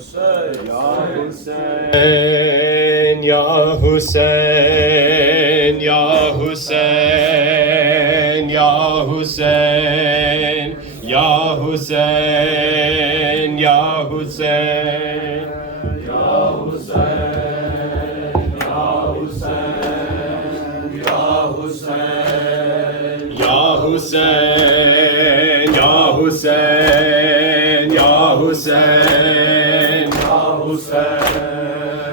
یا حسین یا حسین یا حسین یا حسین یا حسین یا حسین یا حسین یا حسین یا حسین یا حسین یا حسین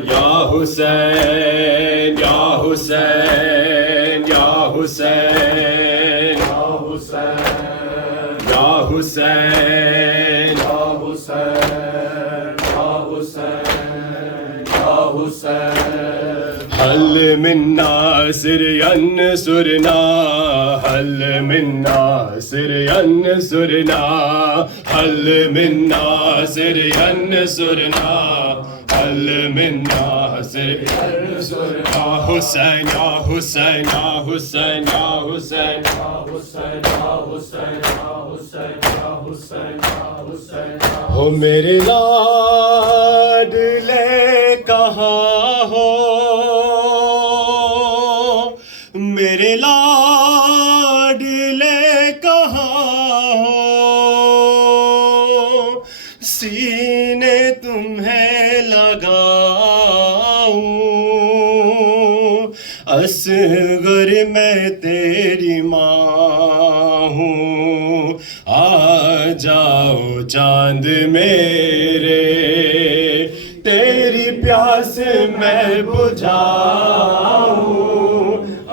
یا حسین یا حسین یا حسین یا حسین یا حسین هل من ناصر ينصرنا هل من ناصر ينصرنا هل من ناصر ينصرنا هل من ناصر ينصرنا حسین یا حسین یا حسین یا حسین یا حسین یا حسین یا حسین یا حسین یا حسین ہو میرے لاڈلے کہاں ہو میرے لاڈلے کہاں ہو سینے تمہیں لگاؤں اصغر میں تیری ماں ہوں آ جاؤ چاند میرے تیری پیاس میں بجھاؤں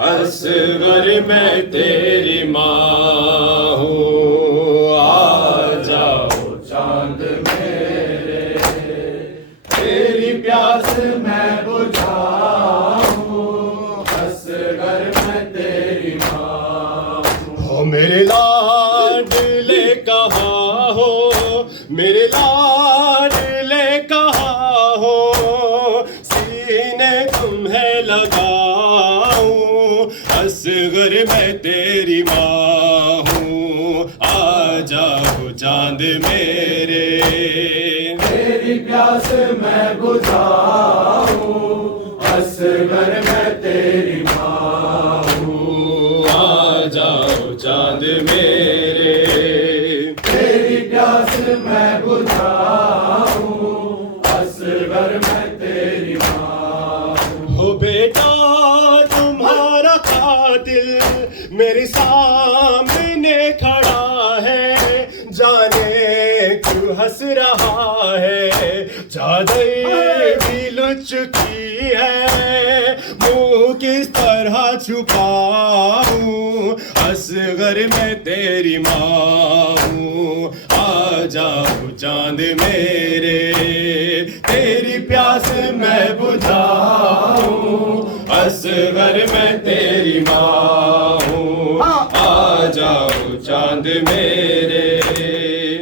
اصغر میں تیری ماں ہوں آ جاؤ چاند میرے تیری پیاس میں بجھاؤں اصغر میں تیری ماں ہوں میرے لاڈلے کہاں ہو میرے لاڈلے کہاں ہو سینے تمہیں لگاؤں اصغر میں تیری ماں ہوں آ جاؤ چاند میرے تیری پیاس میں بجھاؤں اصغر میں تیری ماں ہوں آ جاؤ چاند میرے تیری پیاس میں بجھاؤں اصغر میں تیری ماں ہو بیٹا تمہارا قاتل میرے سامنے کھڑا ہے جانے کیوں ہنس رہا ہے چادر بھی لٹ چکی ہے منہ کس طرح چھپاؤں اصغر میں تیری ماں ہوں آ جاؤ چاند میرے تیری پیاس میں بجھاؤں اصغر میں تیری ماں ہوں آ جاؤ چاند میرے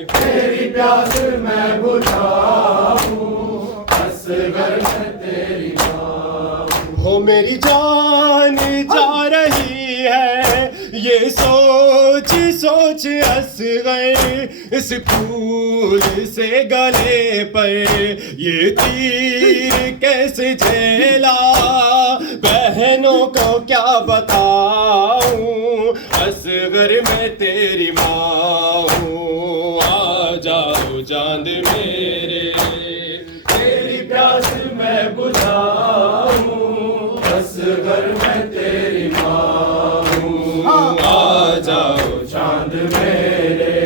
تیری پیاس میں بجھاؤں اصغر میں تیری ماں ہو میری جان جا رہی ہے یہ سوچ سوچ اصغر اس پھول سے گلے پر یہ تیر کیسے جھیلا بہنوں کو کیا بتاؤں اصغر میں تیری ماں ہوں آ جاؤ چاند میرے تیری پیاس میں بجھاؤں اصغر میں تیری ماں ہوں آ جاؤ چاند میرے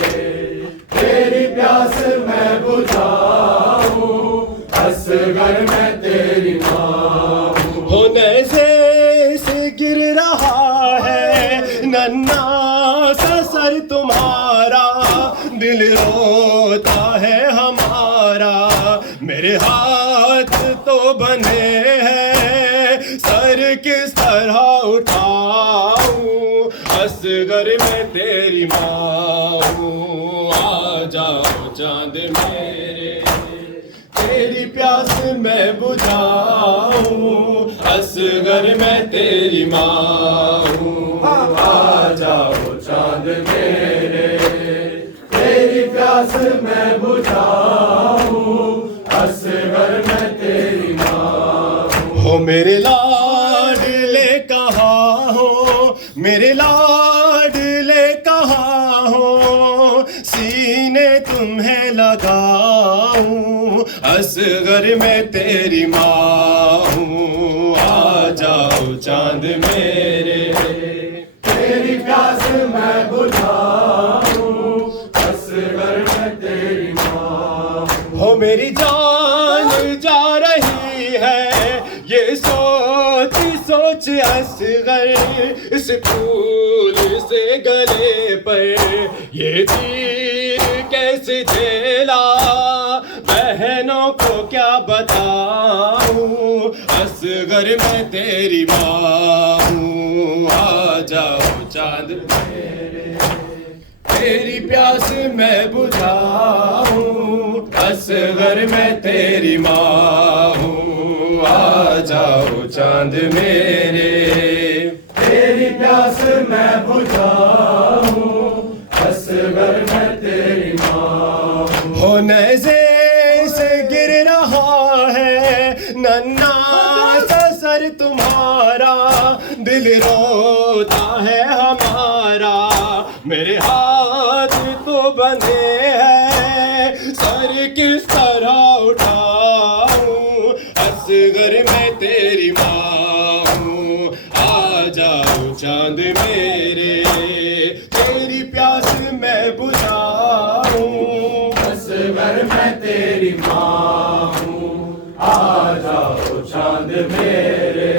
تیری پیاس میں بجھاؤں اصغر میں تیری ماں ہوں نیزے سے گر رہا ہے ننھا سا سر تمہارا دل روتا ہے ہمارا میرے ہاتھ تو بنے ہیں سر کس طرح اٹھاؤں اصغر میں تیری ماں ہوں آ جاؤ چاند میرے تیری پیاس میں بجھاؤں اصغر میں تیری ماں ہوں آ جاؤ چاند میرے تیری پیاس میں بجھاؤں میرے لاڈلے کہاں ہو، میرے لاڈلے کہاں ہو، سینے تمہیں لگاؤں، اصغر میں تیری ماں ہوں، آ جاؤ چاند میرے، تیری پیاس میں بجھاؤں، اصغر میں تیری ماں ہو، میری جان جا رہی ہے یہ سوچ سوچ اصغر، اس پھول سے گلے پر یہ تیر کیسے جھیلا، بہنوں کو کیا بتاؤں، اصغر میں تیری ماں ہوں، آ جاؤ چاند میرے، تیری پیاس میں بجھاؤں، اصغر میں تیری ماں ہوں، آ جاؤ چاند میرے، تیری پیاس میں بجھاؤں، اصغر میں تیری ماں ہوں، نیزے سے گر رہا ہے ننھا سا سر تمہارا، دل روتا ہے ہمارا، میرے ہاتھ تو بندھے ہیں، سر کس طرح اٹھاؤں، اصغر میں تیری ماں ہوں، آ جاؤ چاند میرے، تیری پیاس میں بجھاؤں، اصغر میں تیری ماں ہوں، آ جاؤ چاند میرے،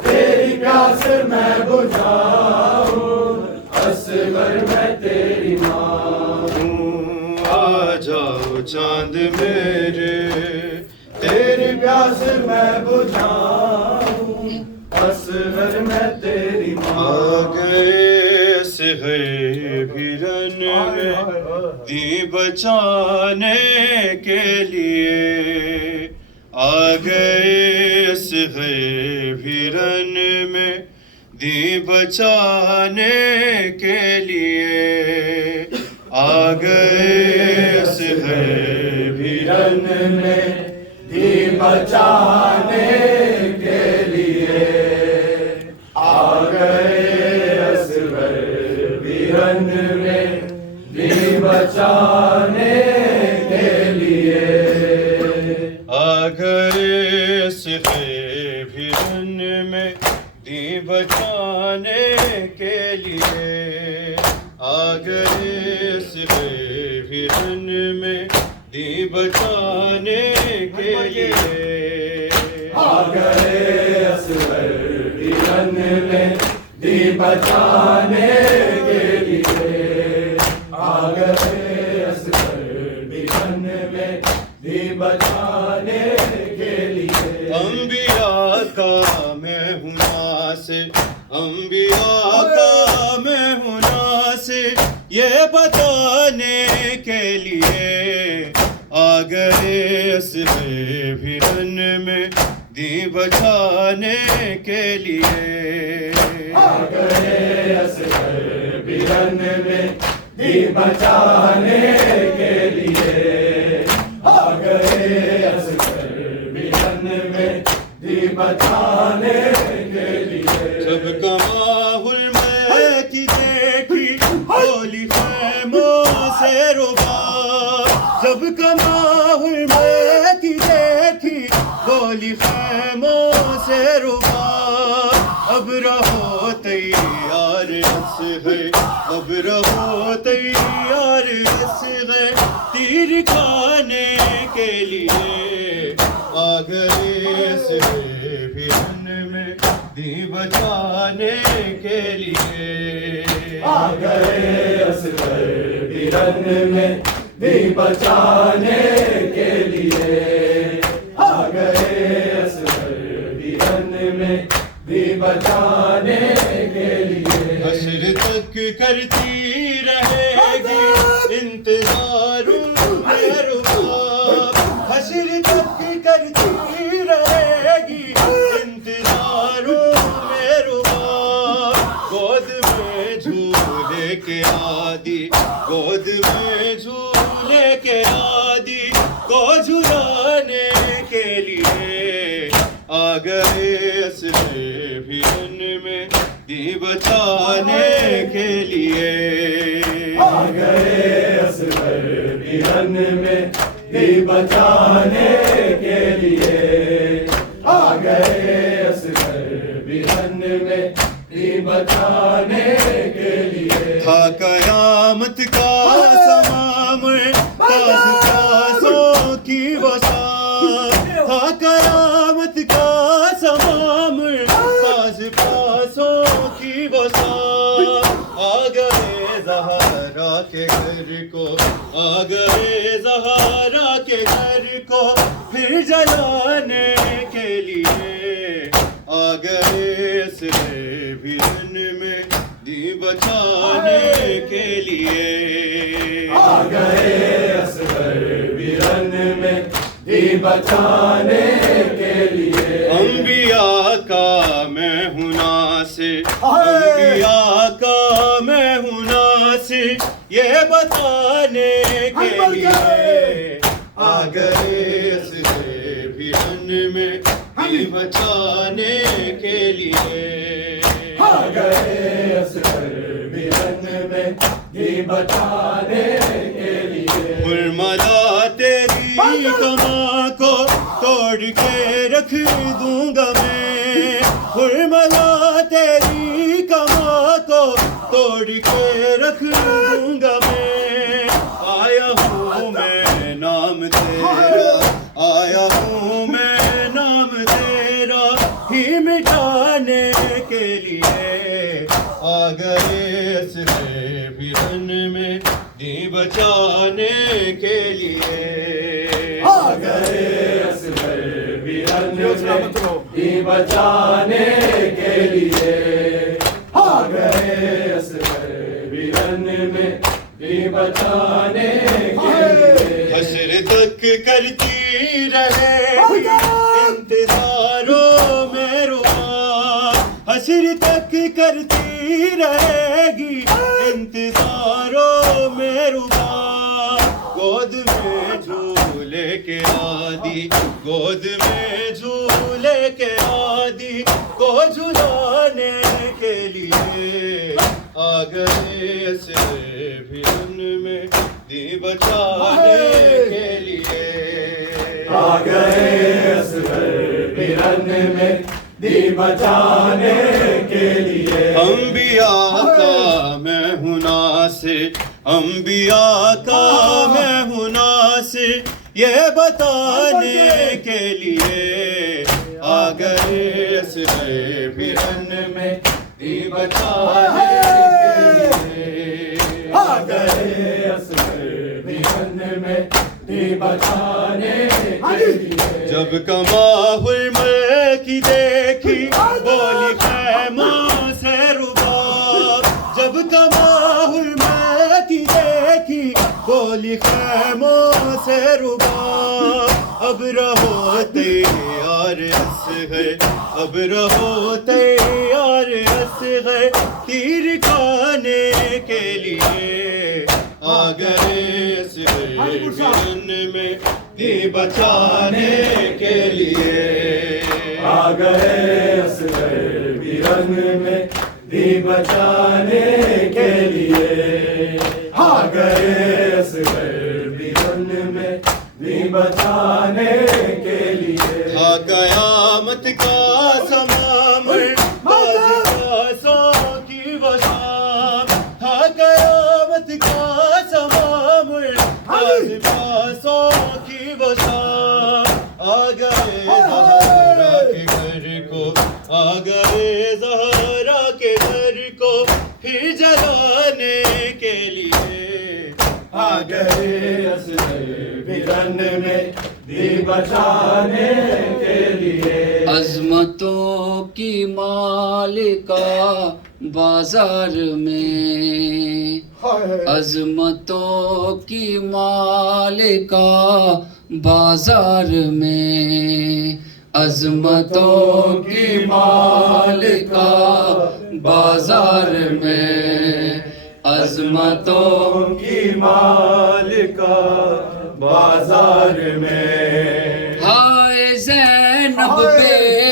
تیری پیاس میں بجھاؤں، اصغر میں تیری ماں ہوں، آ جاؤ چاند میرے، تیری پیاس میں بجھاؤں، اصغر میں تیری ماں، آ گئے صغیر بھرن میں دی بچانے کے لیے، آ گئے صغیر بھرن میں دی بچانے کے لیے، آ گئے صغیر بھرن میں دی بچانے کے لیے، آ گئے اصغر بھرن میں دی بچانے کے لیے، آ گئے صغیر بھرن میں دی بچانے کے لیے، آ گئے صغیر بھرن میں دی بچانے کے لیے، آ گئے اصغر بھرن میں دی بچانے کے لیے، آ گئے اصغر بھرن میں دی بچانے کے لیے، انبیاء کا میں ہوں ناصر، انبیاء کا میں ہوں ناصر، یہ بتانے کے لیے، آ گئے اصغر بھرن میں دی بچانے کے لیے، آ گئے اصغر بھرن میں دی بچانے کے لیے، آ گئے اصغر بھرن میں دی بچانے کے لیے، جب کماحل میں کی دیکھی ہولی خیموں سے رباب، جب کماحل میں کی دیکھی ہولی خیموں سے رباب، اب رہو تیار اصغر، اب رہو تیار اصغر، تیر کھانے کے لیے، آ گئے اصغر بھرن میں دی بچانے کے لیے، آ گئے اصغر بھرن میں دی بچانے کے لیے، آ گئے اصغر بھرن میں دی بچانے کے لیے، حشر تک کرتی رہے گی انتظار رباب، حشر تک کرتی رہے گی انتظار رباب، گود میں جھولے کے عادی، گود میں جھولے کے عادی کو جھلانے کے لیے، آ گئے اسرے بھی ان میں دی بچانے کے لیے آ گئے اصغر بھی ان میں دی بچانے کے لیے آ گئے اصغر بھی ان میں دی بچانے کے لیے تھا قیامت کا سمام پیاسوں کی وسعت تھا قیامت کا سمام پیاسوں کی وسعت آ گئے زہرا کے گھر کو آ گئے زہرا کے گھر کو پھر جلانے کے لیے آ گئے اسرے بھی ان میں دی بچانے کے لیے آ گئے اصغر بھی ان میں دی بچانے کے لیے انبیاء کا میں ہوں ناصر انبیاء کا میں ہوں ناصر یہ بتانے کے لیے آ گئے اسرے بھی ان میں دی بچانے کے لیے آ گئے اصغر بھی ان میں دی بچانے کے لیے مرملا تیری کماں کو توڑ کے رکھ دوں گا میں مرملا تیری کماں کو توڑ کے رکھ دوں گا میں آیا ہوں میں نام تیرا آیا ہوں میں نام تیرا ہی مٹانے کے لیے آ گئے اسرے بھی ان میں دی بچانے کے لیے آ گئے اصغر بھی ان میں دی بچانے کے لیے آ گئے اصغر بھی ان میں دی بچانے کے لیے حشر تک کرتی رہے انتظاروں میں روا حشر تک کرتی رہے گی انتظاروں میں روا گود میں جھولے کے عادی گود میں جھولے کے عادی کو جھلانے کے لیے آ گئے اسرے بھی ان میں دی بچانے کے لیے آ گئے اصغر بھی ان میں دی بچانے کے لیے انبیاء کا میں ہوں ناصر انبیاء کا میں ہوں ناصر یہ بتانے کے لیے آ گئے اسرے بھی ان میں دی بچانے کے لیے آ گئے اصغر بھی ان میں دی بچانے کے لیے جب کماہ الملک کی دیکھی بولی خیموں سے رباب جب کماہ الملک کی دیکھی بولی خیموں سے رباب اب رہو تیار اصغر اب رہو تیار اصغر تیر کھانے کے لیے آ گئے اسرے بھی ان میں دی بچانے کے لیے آ گئے اصغر بھی ان میں دی بچانے کے لیے آ گئے اصغر بھی ان میں دی بچانے کے لیے تھا قیامت کا سمام پیاسوں کی وسعت تھا قیامت کا سمام پیاسوں کی وسعت آ گئے زہرا کے گھر کو آ گئے زہرا کے گھر کو پھر جلانے کے لیے آ گئے اصغر بھی ان میں دی بچانے کے لیے عظمتوں کی مالکہ بازار میں عظمتوں کی مالکہ بازار میں عظمتوں کی مالکہ بازار میں عظمتوں کی مالکہ بازار میں ہائے زینب بے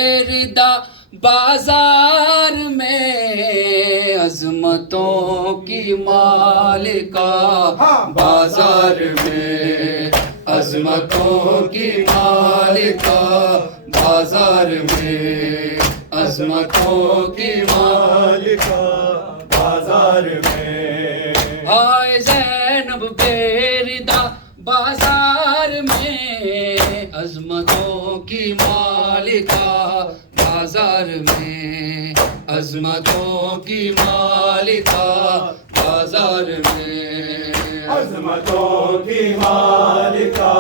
عظمتوں کی مالکہ بازار میں، عظمتوں کی مالکہ بازار میں، عظمتوں کی مالکہ بازار میں، آئے زینب بیردہ بازار میں، عظمتوں کی مالکہ بازار میں، عظمتوں کی مالکہ بازار میں، عظمتوں کی مالکہ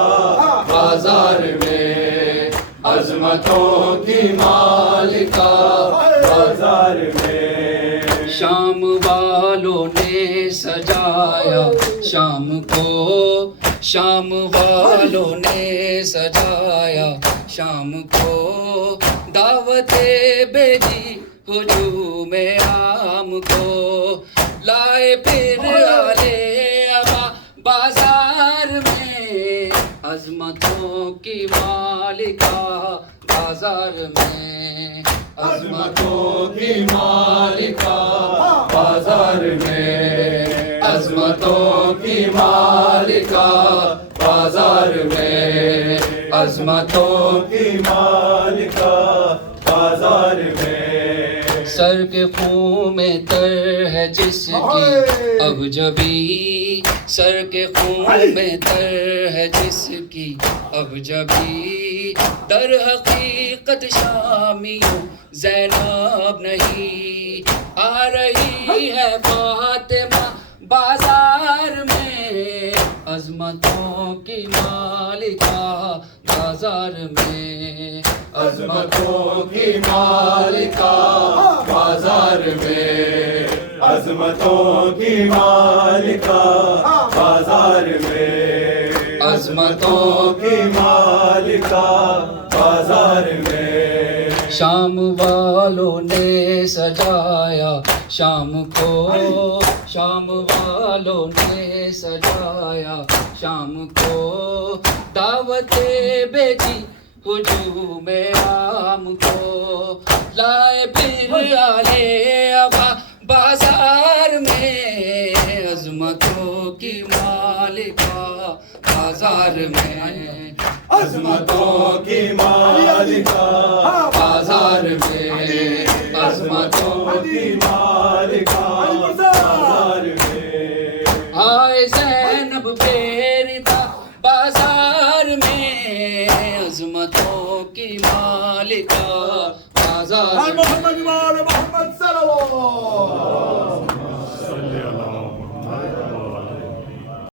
بازار میں، عظمتوں کی مالکہ بازار میں، شام والوں نے سجایا شام کو، شام والوں نے سجایا شام کو، دعوتیں بھیجی ہجوم عام کو، لائے پھر آلے ابا بازار میں، عظمتوں کی مالکہ بازار میں، عظمتوں کی مالکہ بازار میں، عظمتوں کی مالکہ بازار میں، عظمتوں کی مالکہ بازار میں، سر کے خون میں تر ہے جس کی اب جبی، سر کے خون میں تر ہے جس کی اب جبی، در حقیقت شامیوں زینب نہیں، آ رہی ہے فاطمہ بازار میں، عظمتوں کی مالکہ بازار میں، عظمتوں کی مالکہ بازار میں، عظمتوں کی مالکہ بازار میں، عظمتوں کی مالکہ بازار میں، شام والوں نے سجایا شام کو، شام والوں نے سجایا شام کو، دعوتیں بھیجی ہجوم عام کو، لائے پھر آلے ابا بازار میں، عظمتوں کی مالکہ بازار میں، عظمتوں کی مالکہ بازار میں، عظمتوں کی مالکہ بازار میں، آئے زینب بیردہ بازار میں، عظمتوں کی مالکہ بازار میں،